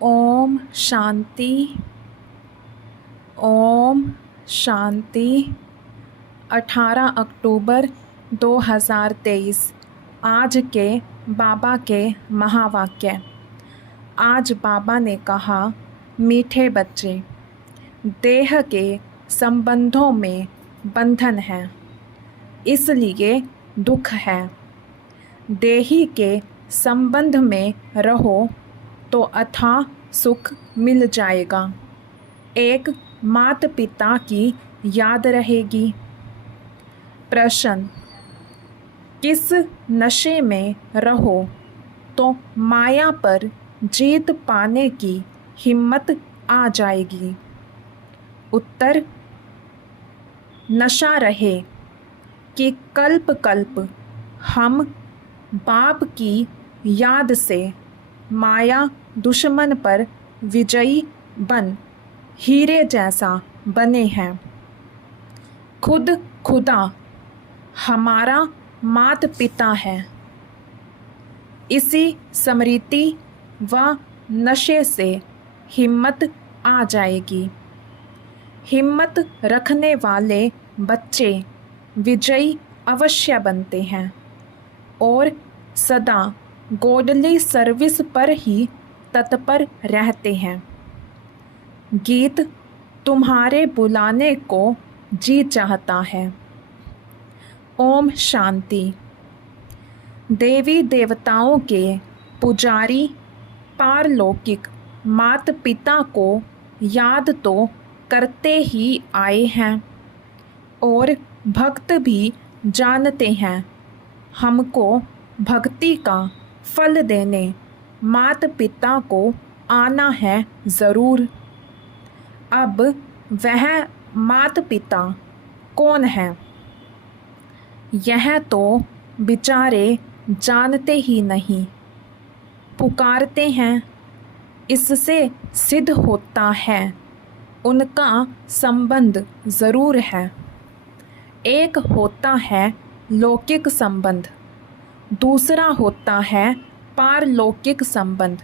ओम शांति। ओम शांति। 18 अक्टूबर 2023 आज के बाबा के महावाक्य। आज बाबा ने कहा, मीठे बच्चे, देह के संबंधों में बंधन है, इसलिए दुख है। देही के संबंध में रहो तो अथाह सुख मिल जाएगा। एक माता पिता की याद रहेगी। प्रश्न, किस नशे में रहो तो माया पर जीत पाने की हिम्मत आ जाएगी? उत्तर, नशा रहे कि कल्प कल्प हम बाप की याद से माया दुश्मन पर विजयी बन हीरे जैसा बने हैं। खुद खुदा हमारा माता पिता है। इसी स्मृति व नशे से हिम्मत आ जाएगी। हिम्मत रखने वाले बच्चे विजयी अवश्य बनते हैं और सदा गॉडली सर्विस पर ही तत्पर रहते हैं। गीत तुम्हारे बुलाने को जी चाहता है। ओम शांति। देवी देवताओं के पुजारी पारलौकिक माता पिता को याद तो करते ही आए हैं और भक्त भी जानते हैं हमको भक्ति का फल देने माता पिता को आना है ज़रूर। अब वह माता पिता कौन है, यह तो बेचारे जानते ही नहीं। पुकारते हैं, इससे सिद्ध होता है उनका संबंध ज़रूर है। एक होता है लौकिक संबंध, दूसरा होता है पारलौकिक संबंध।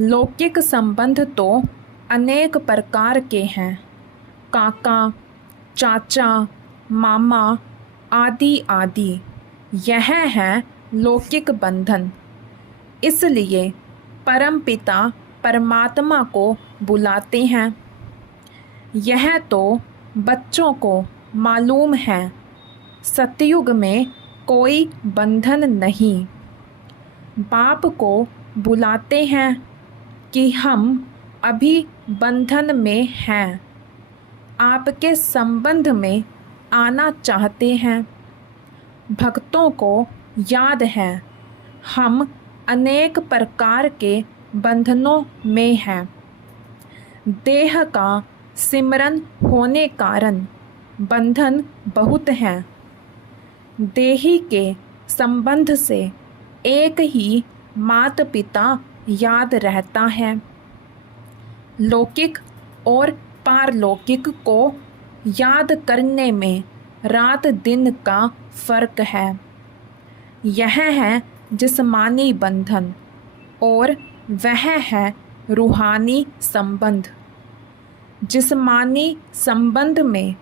लौकिक संबंध तो अनेक प्रकार के हैं। काका, चाचा, मामा आदि आदि, यह है लौकिक बंधन। इसलिए परम पिता परमात्मा को बुलाते हैं। यह तो बच्चों को मालूम है, सतयुग में कोई बंधन नहीं। बाप को बुलाते हैं कि हम अभी बंधन में हैं, आपके संबंध में आना चाहते हैं। भक्तों को याद है हम अनेक प्रकार के बंधनों में हैं। देह का सिमरन होने कारण बंधन बहुत हैं। देही के संबंध से एक ही माता पिता याद रहता है। लौकिक और पारलौकिक को याद करने में रात दिन का फर्क है। यह है जिस्मानी बंधन और वह है रूहानी संबंध। जिस्मानी संबंध में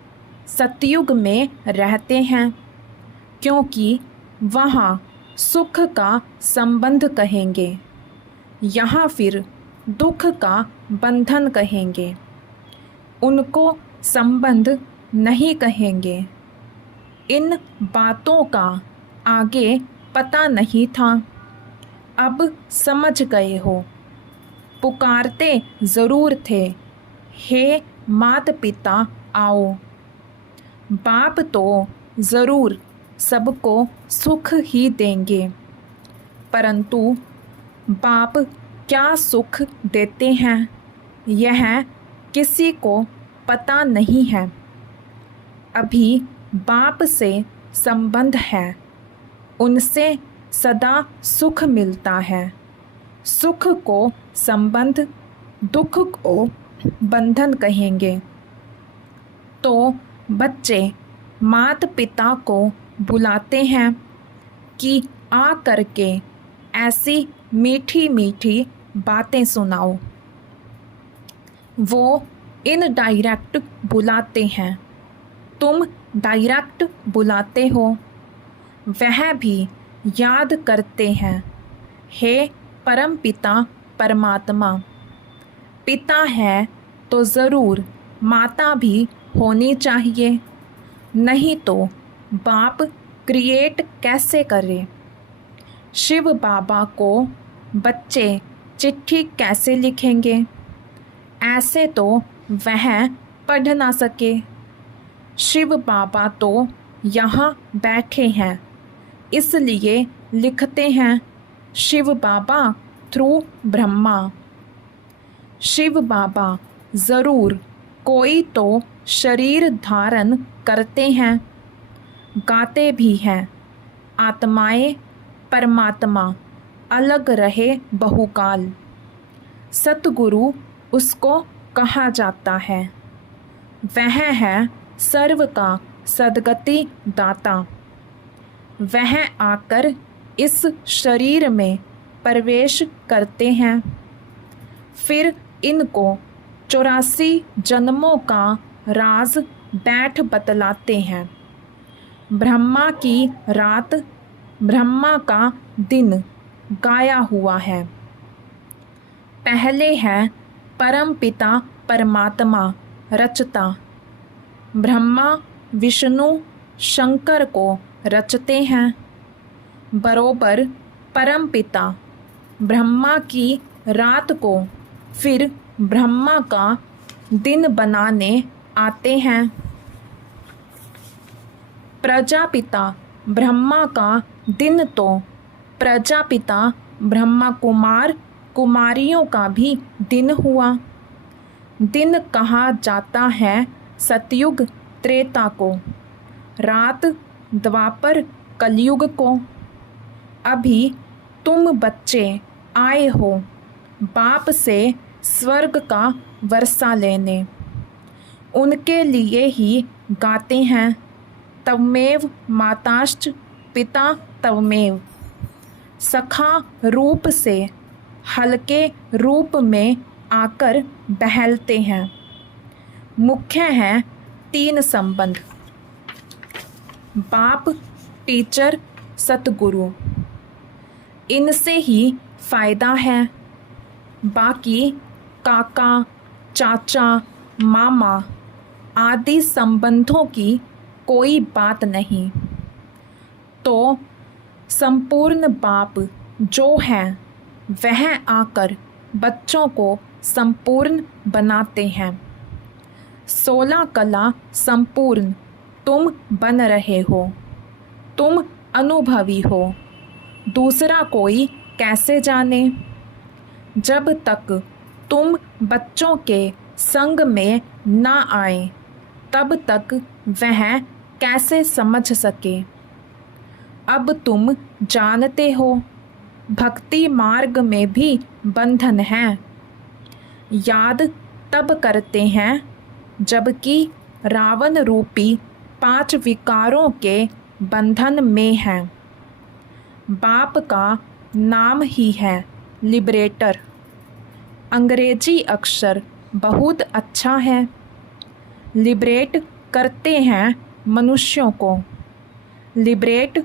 सतयुग में रहते हैं, क्योंकि वहाँ सुख का संबंध कहेंगे, यहाँ फिर दुख का बंधन कहेंगे। उनको संबंध नहीं कहेंगे। इन बातों का आगे पता नहीं था, अब समझ गए हो। पुकारते ज़रूर थे, हे माता पिता आओ। बाप तो ज़रूर सबको सुख ही देंगे, परंतु बाप क्या सुख देते हैं यह किसी को पता नहीं है। अभी बाप से संबंध है, उनसे सदा सुख मिलता है। सुख को संबंध, दुख को बंधन कहेंगे। तो बच्चे माता पिता को बुलाते हैं कि आ करके ऐसी मीठी मीठी बातें सुनाओ। वो इनडायरेक्ट बुलाते हैं, तुम डायरेक्ट बुलाते हो। वह भी याद करते हैं, हे परम पिता परमात्मा। पिता है तो ज़रूर माता भी होनी चाहिए, नहीं तो बाप क्रिएट कैसे करे। शिव बाबा को बच्चे चिट्ठी कैसे लिखेंगे, ऐसे तो वह पढ़ ना सके। शिव बाबा तो यहाँ बैठे हैं, इसलिए लिखते हैं शिव बाबा थ्रू ब्रह्मा। शिव बाबा ज़रूर कोई तो शरीर धारण करते हैं, गाते भी हैं, आत्माएं परमात्मा अलग रहे बहुकाल। सतगुरु उसको कहा जाता है, वह है सर्व का सद्गति दाता। वह आकर इस शरीर में प्रवेश करते हैं, फिर इनको 84 जन्मों का राज बैठ बतलाते हैं। ब्रह्मा की रात ब्रह्मा का दिन गाया हुआ है। पहले है परम पिता परमात्मा रचता, ब्रह्मा विष्णु शंकर को रचते हैं। बरोबर परम पिता ब्रह्मा की रात को फिर ब्रह्मा का दिन बनाने आते हैं। प्रजापिता ब्रह्मा का दिन तो प्रजापिता ब्रह्मा कुमार कुमारियों का भी दिन हुआ। दिन कहा जाता है सतयुग त्रेता को, रात द्वापर कलयुग को। अभी तुम बच्चे आए हो बाप से स्वर्ग का वर्षा लेने, उनके लिए ही गाते हैं तवमेव माताश्च पिता तवमेव। सखा रूप से हल्के रूप में आकर बहलते हैं। मुख्य हैं 3 संबंध, बाप टीचर सतगुरु, इनसे ही फायदा है। बाकी काका चाचा मामा आदि संबंधों की कोई बात नहीं। तो संपूर्ण बाप जो है वह आकर बच्चों को संपूर्ण बनाते हैं। 16 कला संपूर्ण तुम बन रहे हो, तुम अनुभवी हो, दूसरा कोई कैसे जाने। जब तक तुम बच्चों के संग में ना आए तब तक वह कैसे समझ सके। अब तुम जानते हो भक्ति मार्ग में भी बंधन है। याद तब करते हैं जबकि रावण रूपी 5 विकारों के बंधन में हैं। बाप का नाम ही है लिबरेटर। अंग्रेजी अक्षर बहुत अच्छा है। लिबरेट करते हैं मनुष्यों को, लिबरेट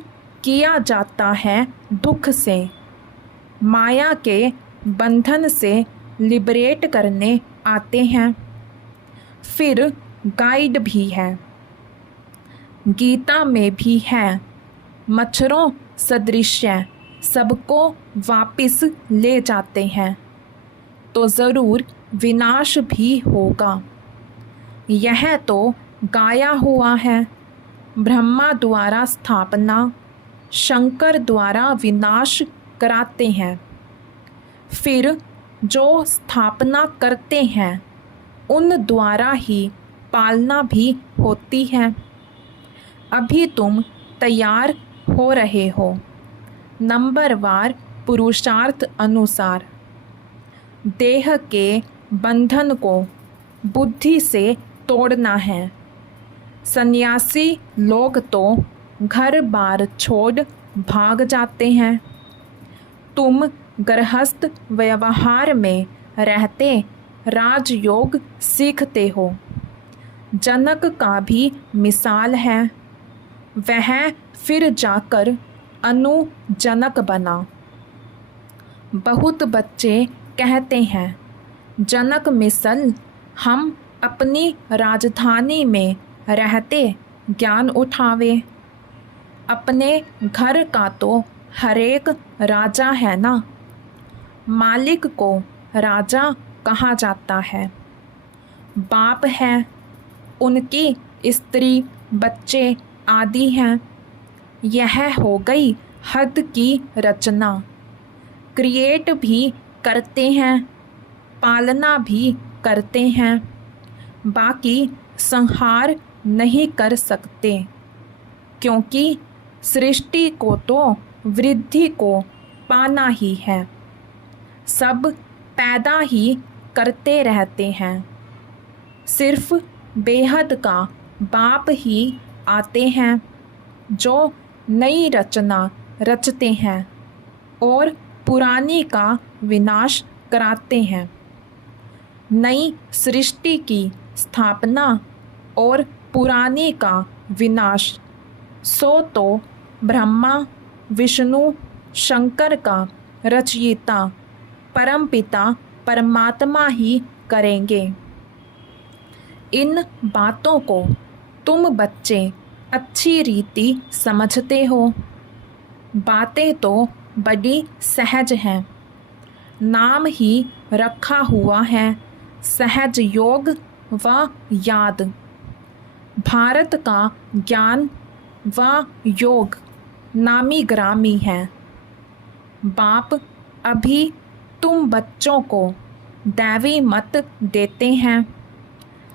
किया जाता है दुख से। माया के बंधन से लिबरेट करने आते हैं। फिर गाइड भी है, गीता में भी है, मच्छरों सदृश्य सबको वापिस ले जाते हैं, तो ज़रूर विनाश भी होगा। यह तो गाया हुआ है, ब्रह्मा द्वारा स्थापना, शंकर द्वारा विनाश कराते हैं। फिर जो स्थापना करते हैं उन द्वारा ही पालना भी होती है। अभी तुम तैयार हो रहे हो, नंबरवार पुरुषार्थ अनुसार। देह के बंधन को बुद्धि से तोड़ना है। सन्यासी लोग तो घर बार छोड़ भाग जाते हैं। तुम गृहस्थ व्यवहार में रहते राजयोग सीखते हो। जनक का भी मिसाल है, वह फिर जाकर अनुजनक बना। बहुत बच्चे कहते हैं, जनक मिसल हम अपनी राजधानी में रहते ज्ञान उठावे। अपने घर का तो हरेक राजा है ना, मालिक को राजा कहा जाता है। बाप है, उनकी स्त्री बच्चे आदि हैं। यह हो गई हद की रचना। क्रिएट भी करते हैं, पालना भी करते हैं, बाकी संहार नहीं कर सकते, क्योंकि सृष्टि को तो वृद्धि को पाना ही है। सब पैदा ही करते रहते हैं, सिर्फ बेहद का बाप ही आते हैं जो नई रचना रचते हैं और पुरानी का विनाश कराते हैं। नई सृष्टि की स्थापना और पुरानी का विनाश, सो तो ब्रह्मा विष्णु शंकर का रचयिता परमपिता परमात्मा ही करेंगे। इन बातों को तुम बच्चे अच्छी रीति समझते हो। बातें तो बड़ी सहज हैं, नाम ही रखा हुआ है सहज योग व याद। भारत का ज्ञान व योग नामी ग्रामी है। बाप अभी तुम बच्चों को दैवी मत देते हैं,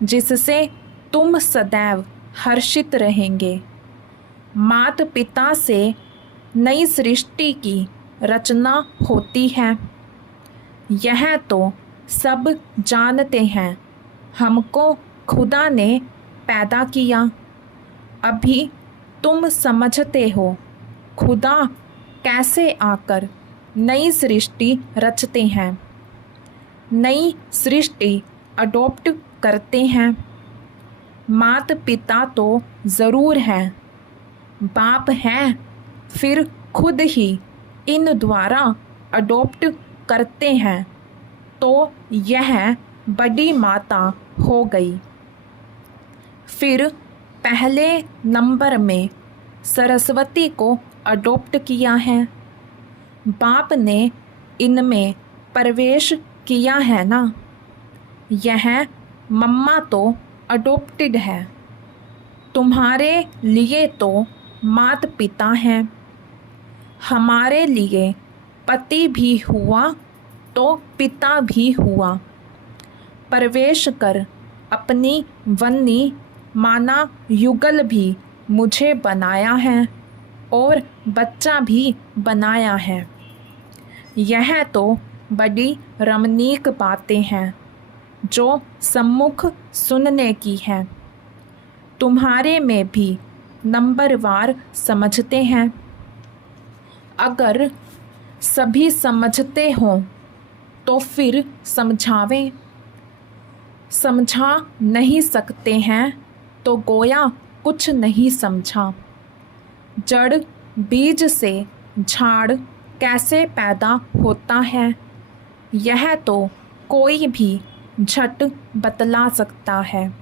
जिससे तुम सदैव हर्षित रहेंगे। माता पिता से नई सृष्टि की रचना होती है, यह तो सब जानते हैं। हमको खुदा ने पैदा किया। अभी तुम समझते हो खुदा कैसे आकर नई सृष्टि रचते हैं, नई सृष्टि अडॉप्ट करते हैं। माता पिता तो ज़रूर हैं, बाप हैं, फिर खुद ही इन द्वारा अडॉप्ट करते हैं, तो यह बड़ी माता हो गई। फिर पहले नंबर में सरस्वती को अडॉप्ट किया है। बाप ने इनमें प्रवेश किया है ना। यह मम्मा तो अडॉप्टेड है। तुम्हारे लिए तो माता पिता हैं, हमारे लिए पति भी हुआ तो पिता भी हुआ। प्रवेश कर अपनी वन्नी माना युगल भी मुझे बनाया है और बच्चा भी बनाया है। यह तो बड़ी रमणीक बातें हैं जो सम्मुख सुनने की है। तुम्हारे में भी नंबरवार समझते हैं। अगर सभी समझते हों तो फिर समझावें। समझा नहीं सकते हैं तो गोया कुछ नहीं समझा। जड़ बीज से झाड़ कैसे पैदा होता है, यह तो कोई भी झट बतला सकता है।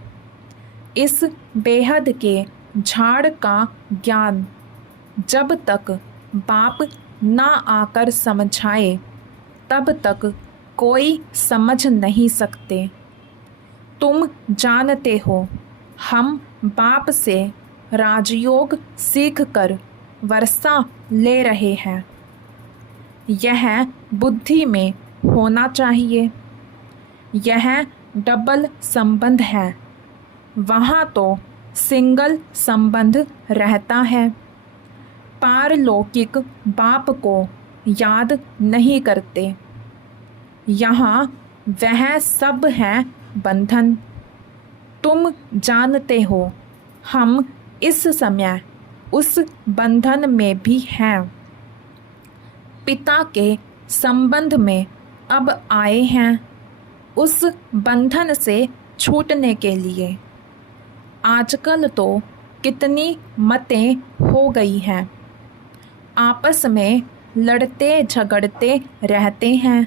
इस बेहद के झाड़ का ज्ञान जब तक बाप ना आकर समझाए तब तक कोई समझ नहीं सकते। तुम जानते हो हम बाप से राजयोग सीख कर वर्षा ले रहे हैं। यह बुद्धि में होना चाहिए। यह डबल संबंध है, वहाँ तो सिंगल संबंध रहता है। पारलौकिक बाप को याद नहीं करते। यहाँ वह सब है बंधन। तुम जानते हो हम इस समय उस बंधन में भी हैं। पिता के संबंध में अब आए हैं उस बंधन से छूटने के लिए। आजकल तो कितनी मतें हो गई हैं, आपस में लड़ते झगड़ते रहते हैं।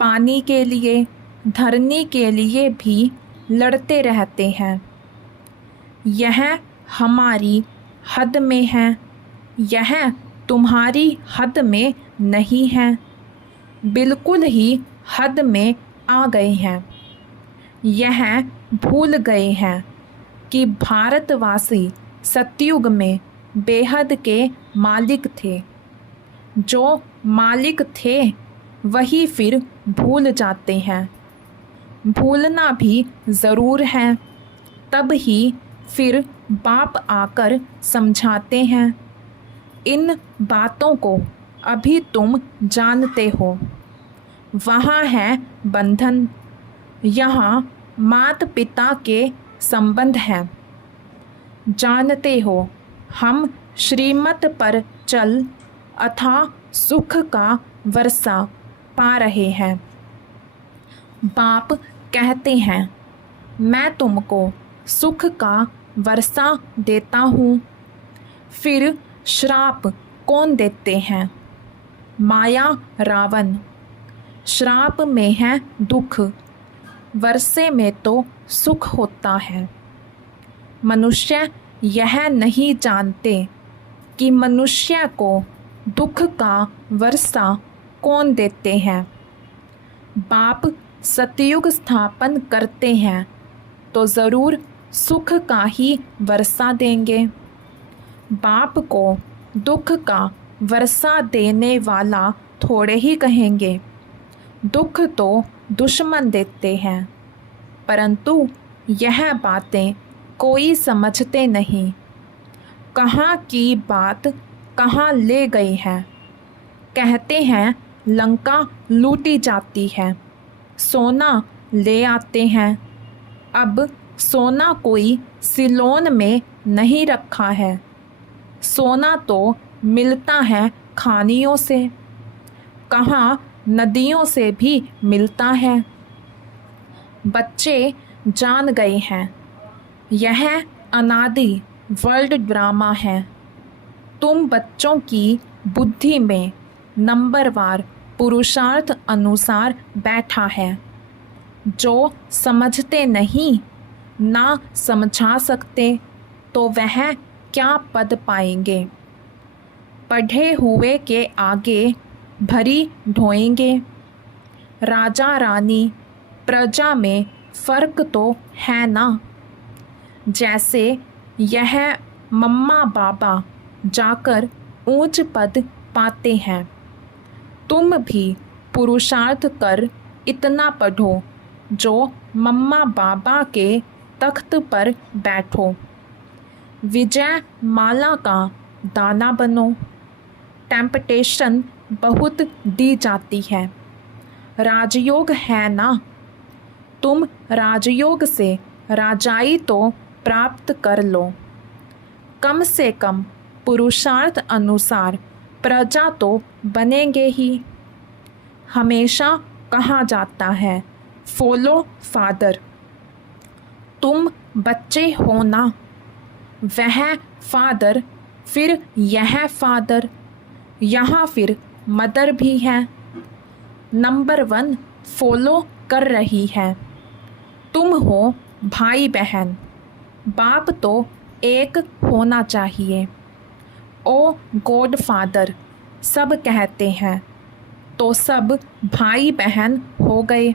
पानी के लिए, धरनी के लिए भी लड़ते रहते हैं। यह हमारी हद में है, यह तुम्हारी हद में नहीं है, बिल्कुल ही हद में आ गए हैं। यह भूल गए हैं कि भारतवासी सतयुग में बेहद के मालिक थे। जो मालिक थे वही फिर भूल जाते हैं। भूलना भी ज़रूर है, तब ही फिर बाप आकर समझाते हैं। इन बातों को अभी तुम जानते हो। वहाँ है बंधन, यहाँ माता पिता के संबंध हैं। जानते हो हम श्रीमत पर चल अथाह सुख का वर्षा पा रहे हैं। बाप कहते हैं मैं तुमको सुख का वर्षा देता हूँ। फिर श्राप कौन देते हैं? माया रावण। श्राप में है दुख, वर्षे में तो सुख होता है। मनुष्य यह नहीं जानते कि मनुष्य को दुख का वर्षा कौन देते हैं। बाप सतयुग स्थापन करते हैं तो ज़रूर सुख का ही वर्षा देंगे। बाप को दुख का वर्षा देने वाला थोड़े ही कहेंगे। दुख तो दुश्मन देते हैं, परंतु यह बातें कोई समझते नहीं। कहाँ की बात कहाँ ले गई है। कहते हैं लंका लूटी जाती है, सोना ले आते हैं। अब सोना कोई सिलोन में नहीं रखा है, सोना तो मिलता है खानियों से, कहाँ नदियों से भी मिलता है। बच्चे जान गए हैं यह अनादि वर्ल्ड ड्रामा है। तुम बच्चों की बुद्धि में नंबरवार पुरुषार्थ अनुसार बैठा है। जो समझते नहीं, ना समझा सकते, तो वह क्या पद पाएंगे। पढ़े हुए के आगे भरी ढोएंगे। राजा रानी प्रजा में फ़र्क तो है ना। जैसे यह मम्मा बाबा जाकर ऊंच पद पाते हैं, तुम भी पुरुषार्थ कर इतना पढ़ो जो मम्मा बाबा के तख्त पर बैठो। विजय माला का दाना बनो। टेम्पटेशन बहुत दी जाती है, राजयोग है ना। तुम राजयोग से राजाई तो प्राप्त कर लो। कम से कम पुरुषार्थ अनुसार प्रजा तो बनेंगे ही। हमेशा कहा जाता है फॉलो फादर। तुम बच्चे हो ना, वह फादर फिर यह फादर, यहाँ फिर मदर भी है। नंबर 1 फॉलो कर रही है। तुम हो भाई बहन, बाप तो एक होना चाहिए। ओ गॉड फादर सब कहते हैं तो सब भाई बहन हो गए।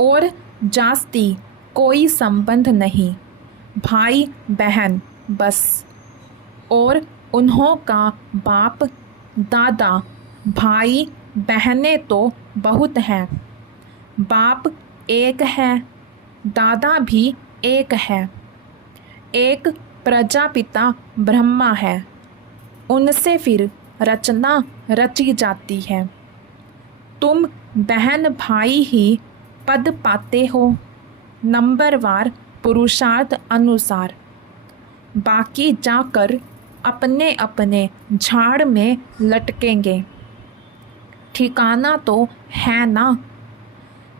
और जास्ती कोई संबंध नहीं, भाई बहन बस। और उन्हों का बाप दादा भाई बहनें तो बहुत हैं। बाप एक है, दादा भी एक है। एक प्रजापिता ब्रह्मा है, उनसे फिर रचना रची जाती है। तुम बहन भाई ही पद पाते हो नंबरवार पुरुषार्थ अनुसार। बाकी जाकर अपने अपने झाड़ में लटकेंगे। ठिकाना तो है ना,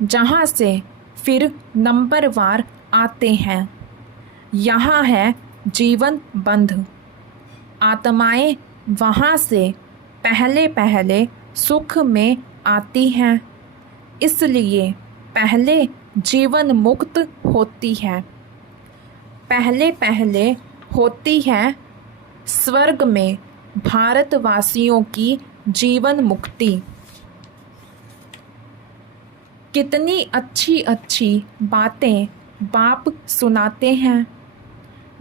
जहाँ से फिर नंबरवार आते हैं। यहाँ है जीवन बंध, आत्माएं वहाँ से पहले पहले सुख में आती हैं, इसलिए पहले जीवन मुक्त होती है। पहले पहले होती है स्वर्ग में भारतवासियों की जीवन मुक्ति। कितनी अच्छी अच्छी बातें बाप सुनाते हैं।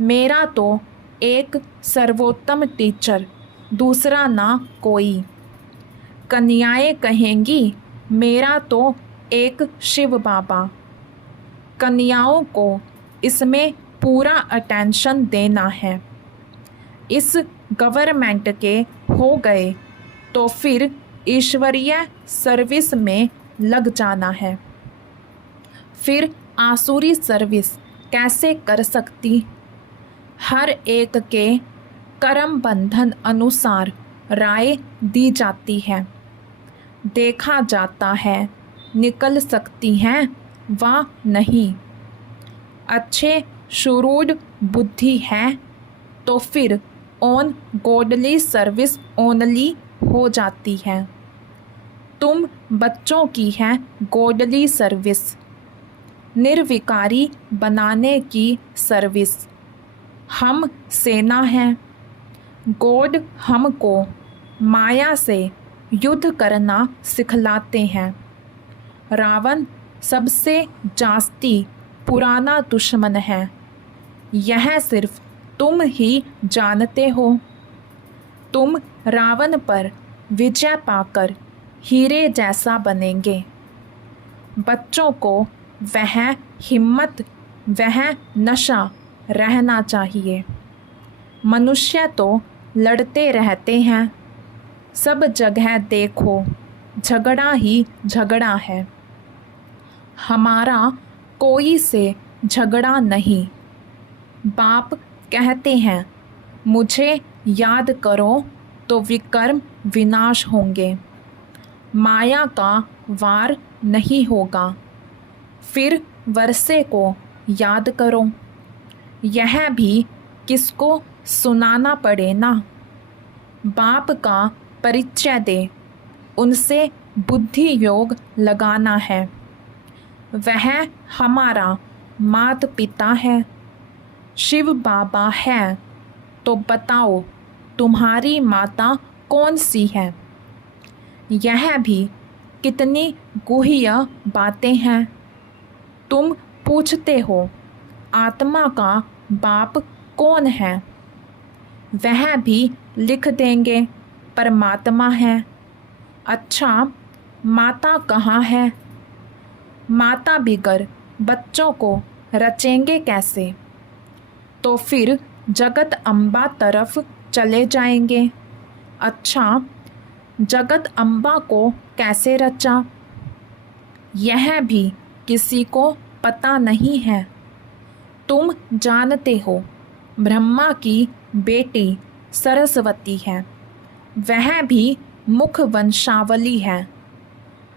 मेरा तो एक सर्वोत्तम टीचर, दूसरा ना कोई। कन्याएं कहेंगी मेरा तो एक शिव बाबा। कन्याओं को इसमें पूरा अटेंशन देना है। इस गवर्नमेंट के हो गए तो फिर ईश्वरीय सर्विस में लग जाना है। फिर आसुरी सर्विस कैसे कर सकती? हर एक के कर्म बंधन अनुसार राय दी जाती है, देखा जाता है निकल सकती हैं व नहीं। अच्छे शुरूड बुद्धि है तो फिर ऑन गॉडली सर्विस ओनली हो जाती है। तुम बच्चों की है गॉडली सर्विस, निर्विकारी बनाने की सर्विस। हम सेना हैं। गॉड हमको माया से युद्ध करना सिखलाते हैं। रावण सबसे जास्ती पुराना दुश्मन है, यह सिर्फ तुम ही जानते हो। तुम रावण पर विजय पाकर हीरे जैसा बनेंगे। बच्चों को वह हिम्मत, वह नशा रहना चाहिए। मनुष्य तो लड़ते रहते हैं, सब जगह देखो झगड़ा ही झगड़ा है। हमारा कोई से झगड़ा नहीं। बाप कहते हैं मुझे याद करो तो विकर्म विनाश होंगे, माया का वार नहीं होगा। फिर वर्षे को याद करो। यह भी किसको सुनाना पड़े ना। बाप का परिचय दे, उनसे बुद्धि योग लगाना है। वह हमारा मात पिता है। शिव बाबा है तो बताओ तुम्हारी माता कौन सी है? यह भी कितनी गुह्य बातें हैं। तुम पूछते हो आत्मा का बाप कौन है? वह भी लिख देंगे परमात्मा है। अच्छा, माता कहाँ है? माता बिगर बच्चों को रचेंगे कैसे? तो फिर जगत अम्बा तरफ चले जाएंगे। अच्छा, जगत अम्बा को कैसे रचा? यह भी किसी को पता नहीं है। तुम जानते हो ब्रह्मा की बेटी सरस्वती है, वह भी मुख वंशावली है।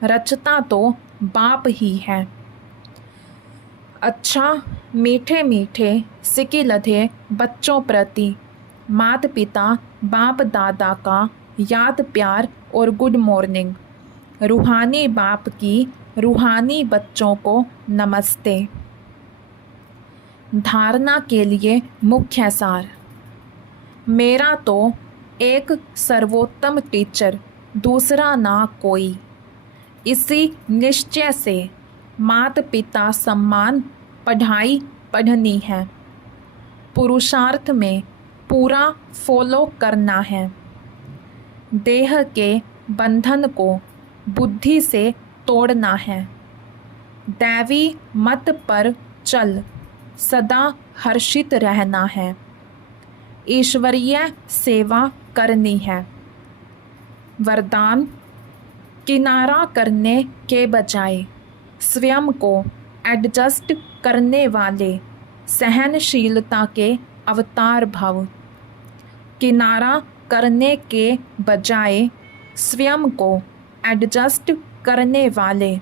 रचता तो बाप ही है। अच्छा, मीठे मीठे सिके लधे बच्चों प्रति माता पिता बाप दादा का याद प्यार और गुड मॉर्निंग। रूहानी बाप की रूहानी बच्चों को नमस्ते। धारणा के लिए मुख्य सार। मेरा तो एक सर्वोत्तम टीचर, दूसरा ना कोई। इसी निश्चय से माता पिता सम्मान पढ़ाई पढ़नी है। पुरुषार्थ में पूरा फॉलो करना है। देह के बंधन को बुद्धि से तोड़ना है। दैवी मत पर चल सदा हर्षित रहना है। ईश्वरीय सेवा करनी है। वरदान, किनारा करने के बजाय स्वयं को एडजस्ट करने वाले सहनशीलता के अवतार भव। किनारा करने के बजाय स्वयं को एडजस्ट करने वाले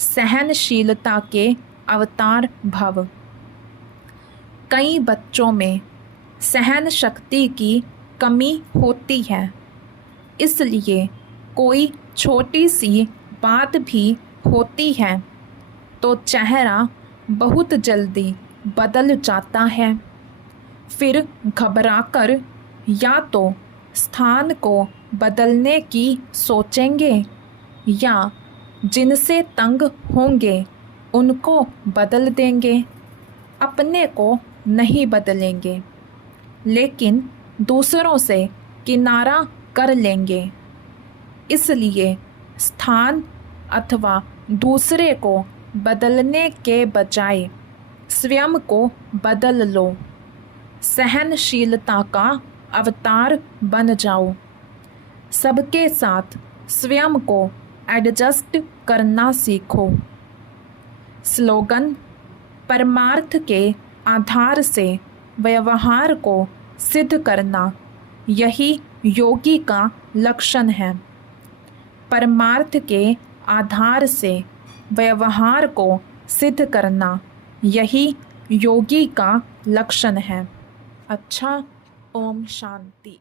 सहनशीलता के अवतार भव। कई बच्चों में सहन शक्ति की कमी होती है, इसलिए कोई छोटी सी बात भी होती है तो चेहरा बहुत जल्दी बदल जाता है। फिर घबराकर या तो स्थान को बदलने की सोचेंगे या जिनसे तंग होंगे उनको बदल देंगे, अपने को नहीं बदलेंगे, लेकिन दूसरों से किनारा कर लेंगे। इसलिए स्थान अथवा दूसरे को बदलने के बजाय स्वयं को बदल लो, सहनशीलता का अवतार बन जाओ। सबके साथ स्वयं को एडजस्ट करना सीखो। स्लोगन: परमार्थ के आधार से व्यवहार को सिद्ध करना, यही योगी का लक्षण है। परमार्थ के आधार से व्यवहार को सिद्ध करना, यही योगी का लक्षण है। अच्छा, ओम शांति।